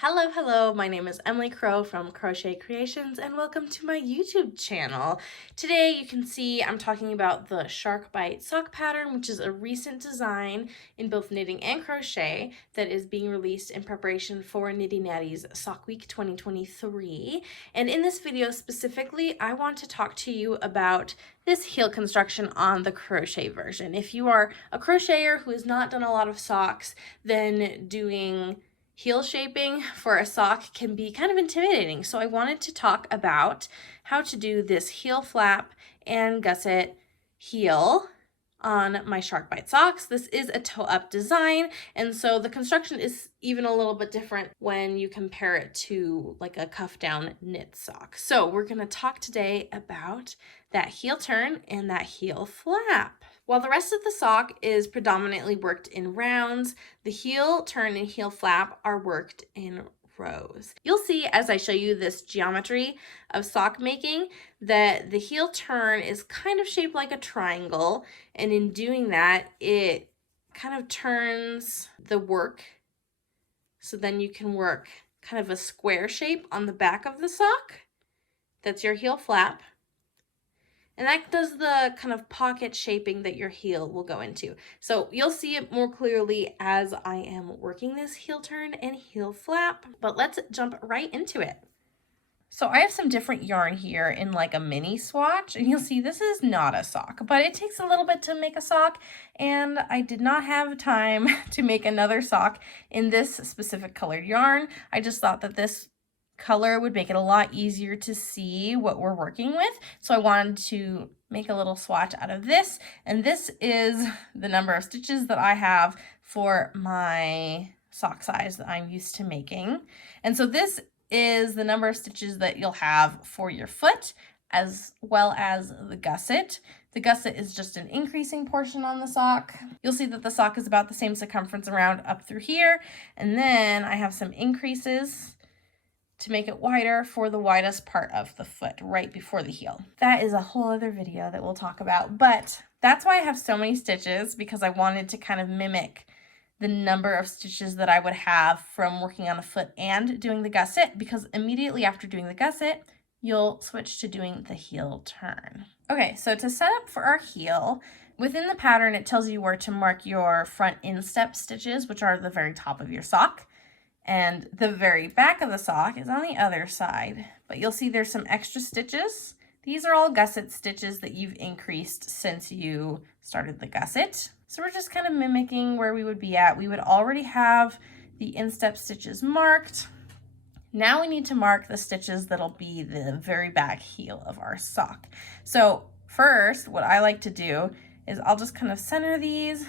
Hello, my name is Emily Crow from Crochet Creations and welcome to my YouTube channel. Today you can see I'm talking about the Shark Bite sock pattern, which is a recent design in both knitting and crochet that is being released in preparation for Nitty Natty's Sock Week 2023. And in this video specifically, I want to talk to you about this heel construction on the crochet version. If you are a crocheter who has not done a lot of socks, then doing heel shaping for a sock can be kind of intimidating. So I wanted to talk about how to do this heel flap and gusset heel on my Shark Bite socks. This is a toe up design, and so the construction is even a little bit different when you compare it to like a cuff down knit sock. So we're going to talk today about that heel turn and that heel flap. While the rest of the sock is predominantly worked in rounds, the heel turn and heel flap are worked in rows. You'll see as I show you this geometry of sock making that the heel turn is kind of shaped like a triangle, and in doing that it kind of turns the work so then you can work kind of a square shape on the back of the sock. That's your heel flap. And that does the kind of pocket shaping that your heel will go into. So you'll see it more clearly as I am working this heel turn and heel flap, but let's jump right into it. So I have some different yarn here in like a mini swatch, and you'll see this is not a sock, but it takes a little bit to make a sock, and I did not have time to make another sock in this specific colored yarn. I just thought that this color would make it a lot easier to see what we're working with. So I wanted to make a little swatch out of this, and this is the number of stitches that I have for my sock size that I'm used to making. And so this is the number of stitches that you'll have for your foot as well as the gusset. The gusset is just an increasing portion on the sock. You'll see that the sock is about the same circumference around up through here, and then I have some increases to make it wider for the widest part of the foot right before the heel. That is a whole other video that we'll talk about, but that's why I have so many stitches, because I wanted to kind of mimic the number of stitches that I would have from working on a foot and doing the gusset, because immediately after doing the gusset, you'll switch to doing the heel turn. Okay, so to set up for our heel, within the pattern, it tells you where to mark your front instep stitches, which are the very top of your sock. And the very back of the sock is on the other side, but you'll see there's some extra stitches. These are all gusset stitches that you've increased since you started the gusset. So we're just kind of mimicking where we would be at. We would already have the instep stitches marked. Now we need to mark the stitches that'll be the very back heel of our sock. So first, what I like to do is I'll just kind of center these,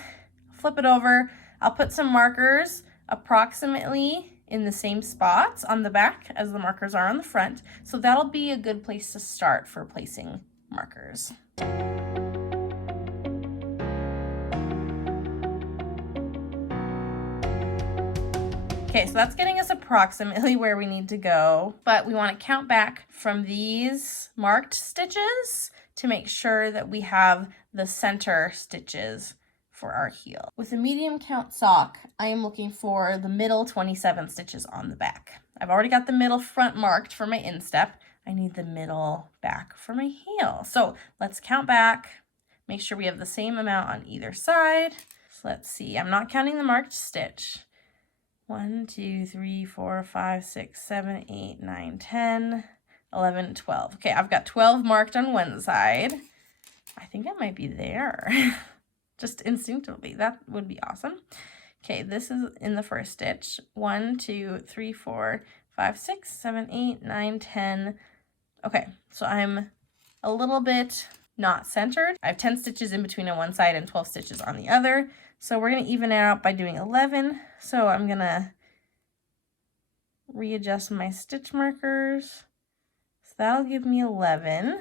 flip it over. I'll put some markers approximately in the same spots on the back as the markers are on the front. So that'll be a good place to start for placing markers. Okay, so that's getting us approximately where we need to go, but we want to count back from these marked stitches to make sure that we have the center stitches for our heel. With a medium count sock, I am looking for the middle 27 stitches on the back. I've already got the middle front marked for my instep. I need the middle back for my heel. So let's count back, make sure we have the same amount on either side. So let's see, I'm not counting the marked stitch. 1, 2, 3, 4, 5, 6, 7, 8, 9, 10, 11, 12. Okay, I've got 12 marked on one side. I think I might be there. Just instinctively, that would be awesome. Okay, this is in the first stitch. 1, 2, 3, 4, 5, 6, 7, 8, 9, 10. Okay, so I'm a little bit not centered. I have 10 stitches in between on one side and 12 stitches on the other. So we're gonna even it out by doing 11. So I'm gonna readjust my stitch markers. So that'll give me 11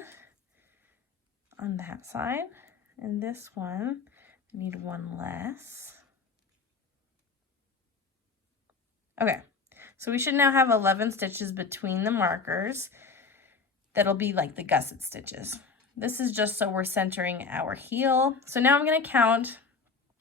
on that side. And this one, I need one less. Okay, so we should now have 11 stitches between the markers. That'll be like the gusset stitches. This is just so we're centering our heel. So now I'm going to count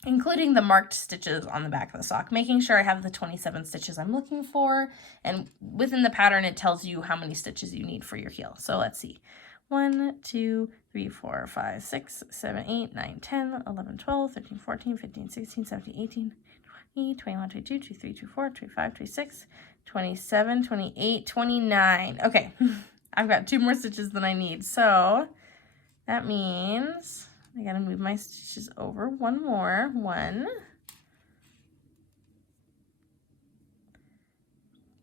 including the marked stitches on the back of the sock, making sure I have the 27 stitches I'm looking for. And within the pattern, it tells you how many stitches you need for your heel. So let's see. 1, 2, 3, 4, 5, 6, 7, 8, 9, 10, 11, 12, 13, 14, 15, 16, 17, 18, 20, 21, 22, 23, 24, 25, 26, 27, 28, 29. Okay, I've got 2 more stitches than I need. So that means I gotta move my stitches over one more. 1,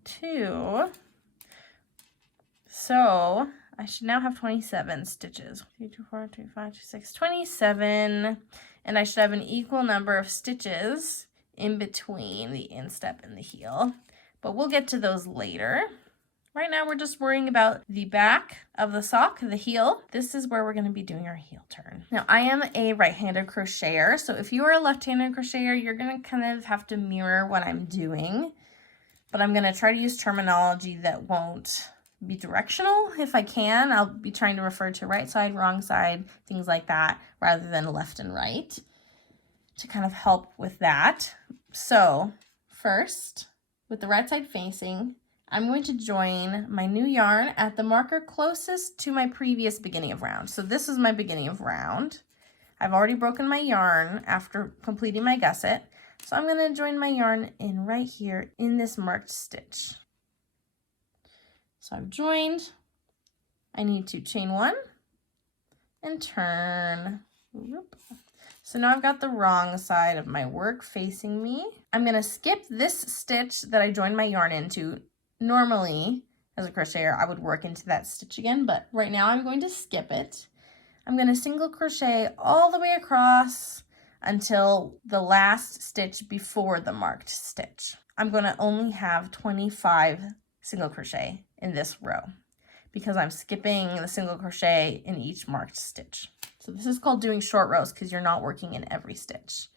2. So I should now have 27 stitches. 3, 2, 4, 2, 5, 2, 6, 27. And I should have an equal number of stitches in between the instep and the heel. But we'll get to those later. Right now we're just worrying about the back of the sock, the heel. This is where we're going to be doing our heel turn. Now I am a right-handed crocheter, so if you are a left-handed crocheter, you're going to kind of have to mirror what I'm doing. But I'm going to try to use terminology that won't be directional if I can. I'll be trying to refer to right side, wrong side, things like that, rather than left and right to kind of help with that. So first, with the right side facing, I'm going to join my new yarn at the marker closest to my previous beginning of round. So this is my beginning of round. I've already broken my yarn after completing my gusset. So I'm going to join my yarn in right here in this marked stitch. So I've joined. I need to chain 1 and turn. Whoop. So now I've got the wrong side of my work facing me. I'm going to skip this stitch that I joined my yarn into. Normally, as a crocheter, I would work into that stitch again, but right now I'm going to skip it. I'm going to single crochet all the way across until the last stitch before the marked stitch. I'm going to only have 25 single crochet in this row because I'm skipping the single crochet in each marked stitch. So this is called doing short rows because you're not working in every stitch.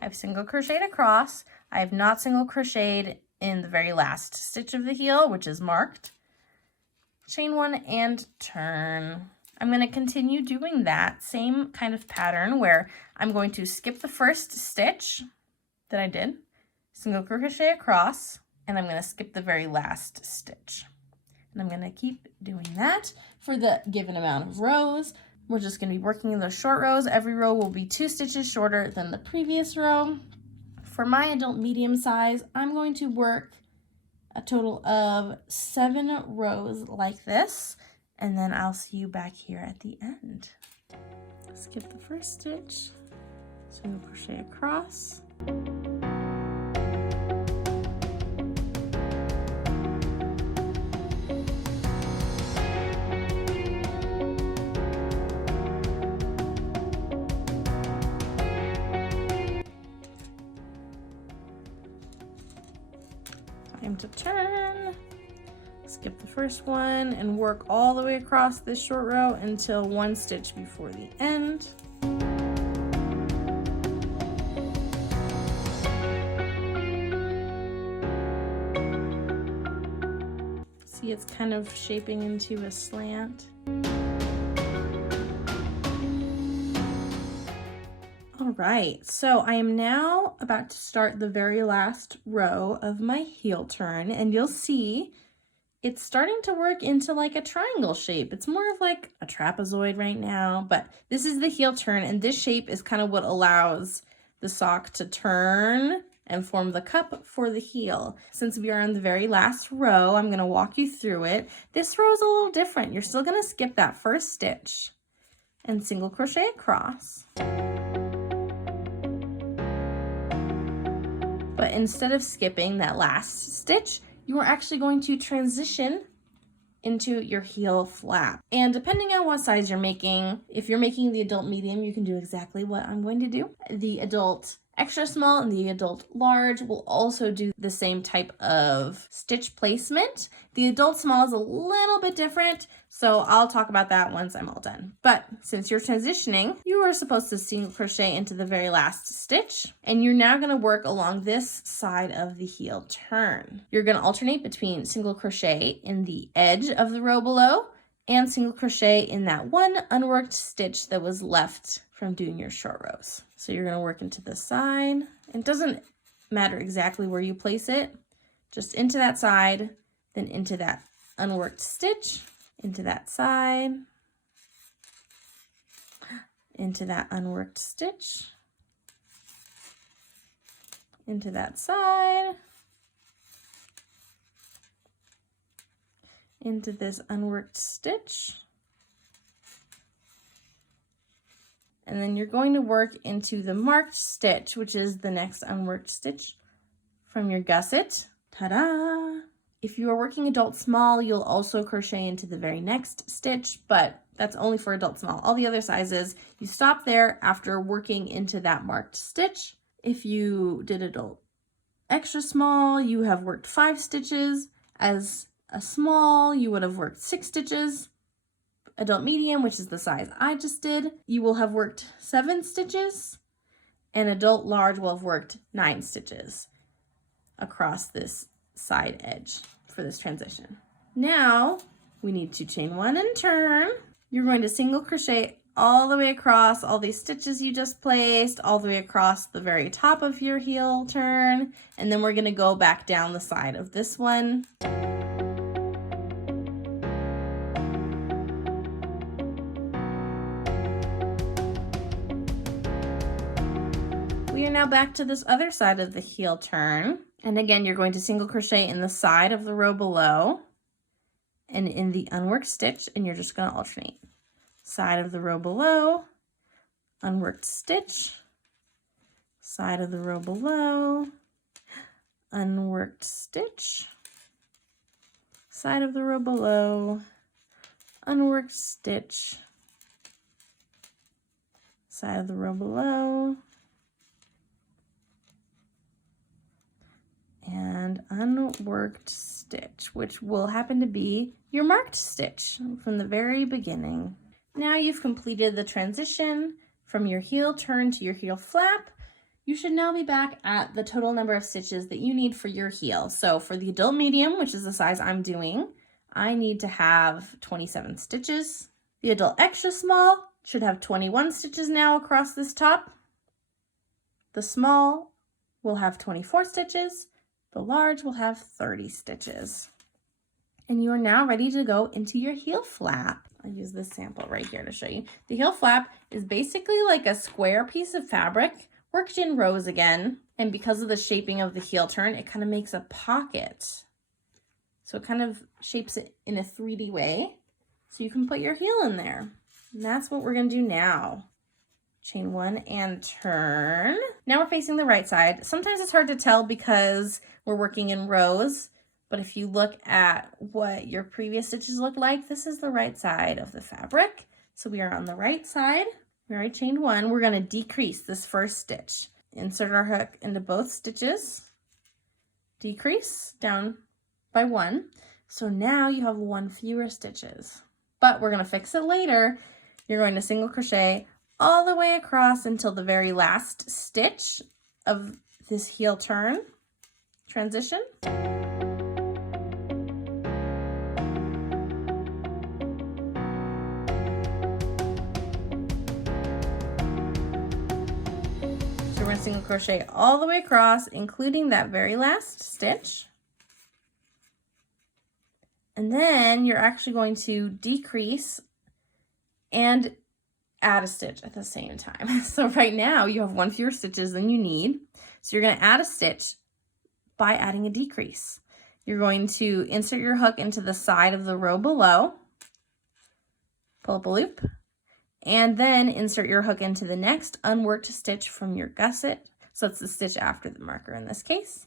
I've single crocheted across. I have not single crocheted in the very last stitch of the heel, which is marked. Chain 1 and turn. I'm going to continue doing that same kind of pattern where I'm going to skip the first stitch that I did, single crochet across, and I'm going to skip the very last stitch. And I'm going to keep doing that for the given amount of rows. We're just going to be working in those short rows. Every row will be 2 stitches shorter than the previous row. For my adult medium size, I'm going to work a total of 7 rows like this, and then I'll see you back here at the end. Skip the first stitch, single crochet across. Time to turn. Skip the first one and work all the way across this short row until 1 stitch before the end. See, it's kind of shaping into a slant. All right, so I am now about to start the very last row of my heel turn, and you'll see it's starting to work into like a triangle shape. It's more of like a trapezoid right now, but this is the heel turn, and this shape is kind of what allows the sock to turn and form the cup for the heel. Since we are on the very last row, I'm going to walk you through it. This row is a little different. You're still going to skip that first stitch and single crochet across. But instead of skipping that last stitch, you are actually going to transition into your heel flap. And depending on what size you're making, if you're making the adult medium, you can do exactly what I'm going to do. The adult extra small and the adult large will also do the same type of stitch placement. The adult small is a little bit different, so I'll talk about that once I'm all done. But since you're transitioning, you are supposed to single crochet into the very last stitch, and you're now going to work along this side of the heel turn. You're going to alternate between single crochet in the edge of the row below and single crochet in that one unworked stitch that was left from doing your short rows. So you're going to work into the side. It doesn't matter exactly where you place it, just into that side, then into that unworked stitch, into that side, into that unworked stitch, into that side, into this unworked stitch, and then you're going to work into the marked stitch, which is the next unworked stitch from your gusset. Ta-da! If you are working adult small, you'll also crochet into the very next stitch, but that's only for adult small. All the other sizes, you stop there after working into that marked stitch. If you did adult extra small, you have worked 5 stitches. As a small, you would have worked 6 stitches. Adult medium, which is the size I just did, you will have worked 7 stitches, and adult large will have worked 9 stitches across this side edge for this transition. Now we need to chain 1 and turn. You're going to single crochet all the way across all these stitches you just placed, all the way across the very top of your heel turn, and then we're going to go back down the side of this one. We are now back to this other side of the heel turn. And again, you're going to single crochet in the side of the row below and in the unworked stitch, and you're just going to alternate. Side of the row below, unworked stitch, side of the row below, unworked stitch, side of the row below, unworked stitch, side of the row below, and unworked stitch, which will happen to be your marked stitch from the very beginning. Now you've completed the transition from your heel turn to your heel flap. You should now be back at the total number of stitches that you need for your heel. So for the adult medium, which is the size I'm doing, I need to have 27 stitches. The adult extra small should have 21 stitches now across this top. The small will have 24 stitches. The large will have 30 stitches. And you are now ready to go into your heel flap. I'll use this sample right here to show you. The heel flap is basically like a square piece of fabric worked in rows again. And because of the shaping of the heel turn, it kind of makes a pocket. So it kind of shapes it in a 3D way. So you can put your heel in there. And that's what we're going to do now. Chain 1 and turn. Now we're facing the right side. Sometimes it's hard to tell because we're working in rows, but if you look at what your previous stitches look like, this is the right side of the fabric. So we are on the right side. We already chained 1. We're going to decrease this first stitch. Insert our hook into both stitches. Decrease down by 1. So now you have 1 fewer stitches, but we're going to fix it later. You're going to single crochet all the way across until the very last stitch of this heel turn transition. So we're going to single crochet all the way across, including that very last stitch. And then you're actually going to decrease and add a stitch at the same time. So right now you have 1 fewer stitches than you need. So you're going to add a stitch by adding a decrease. You're going to insert your hook into the side of the row below, pull up a loop, and then insert your hook into the next unworked stitch from your gusset. So it's the stitch after the marker in this case.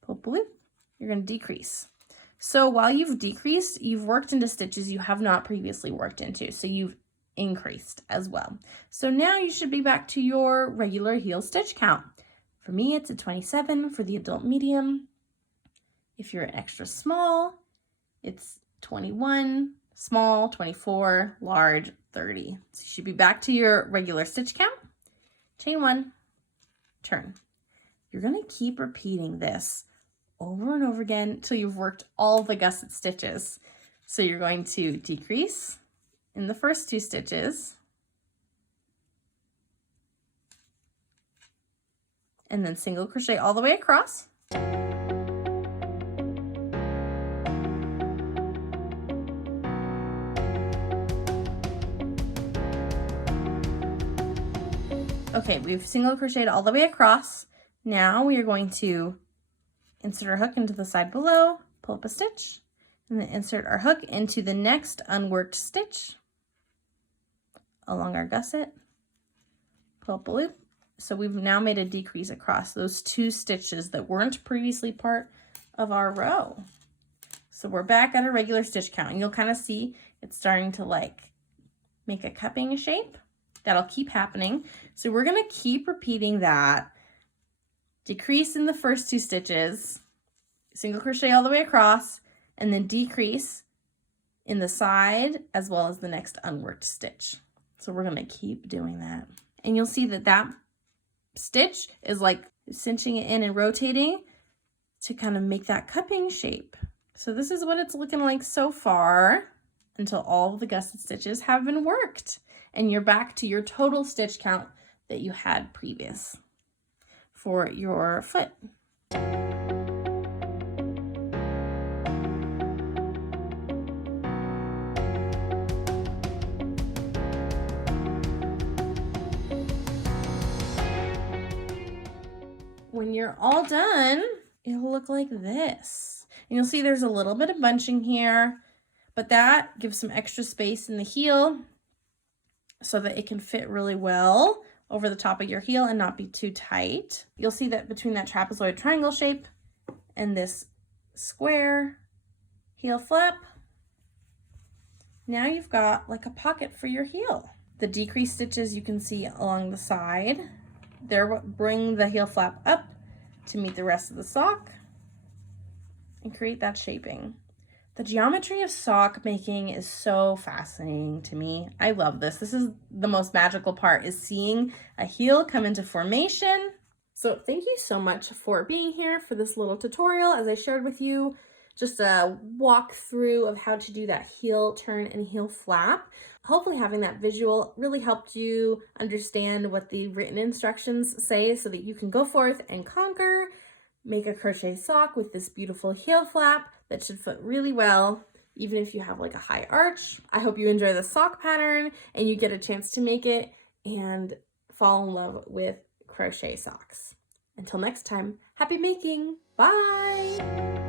Pull up a loop, you're going to decrease. So while you've decreased, you've worked into stitches you have not previously worked into. So you've increased as well. So now you should be back to your regular heel stitch count. For me, it's a 27 for the adult medium. If you're an extra small, it's 21, small, 24, large, 30. So you should be back to your regular stitch count. Chain 1, turn. You're going to keep repeating this over and over again until you've worked all the gusset stitches. So you're going to decrease in the first 2 stitches, and then single crochet all the way across. Okay, we've single crocheted all the way across. Now we are going to insert our hook into the side below, pull up a stitch, and then insert our hook into the next unworked stitch along our gusset, pull up a loop. So we've now made a decrease across those 2 stitches that weren't previously part of our row. So we're back at a regular stitch count, and you'll kind of see it's starting to like make a cupping shape. That'll keep happening. So we're gonna keep repeating that. Decrease in the first 2 stitches, single crochet all the way across, and then decrease in the side as well as the next unworked stitch. So we're gonna keep doing that. And you'll see that that stitch is like cinching it in and rotating to kind of make that cupping shape. So this is what it's looking like so far until all of the gusset stitches have been worked and you're back to your total stitch count that you had previous for your foot. When you're all done, it'll look like this. And you'll see there's a little bit of bunching here, but that gives some extra space in the heel so that it can fit really well over the top of your heel and not be too tight. You'll see that between that trapezoid triangle shape and this square heel flap, now you've got like a pocket for your heel. The decreased stitches you can see along the side, they're what bring the heel flap up to meet the rest of the sock and create that shaping. The geometry of sock making is so fascinating to me. I love this. This is the most magical part, is seeing a heel come into formation. So thank you so much for being here for this little tutorial as I shared with you just a walkthrough of how to do that heel turn and heel flap. Hopefully having that visual really helped you understand what the written instructions say so that you can go forth and conquer, make a crochet sock with this beautiful heel flap that should fit really well, even if you have like a high arch. I hope you enjoy the sock pattern and you get a chance to make it and fall in love with crochet socks. Until next time, happy making. Bye.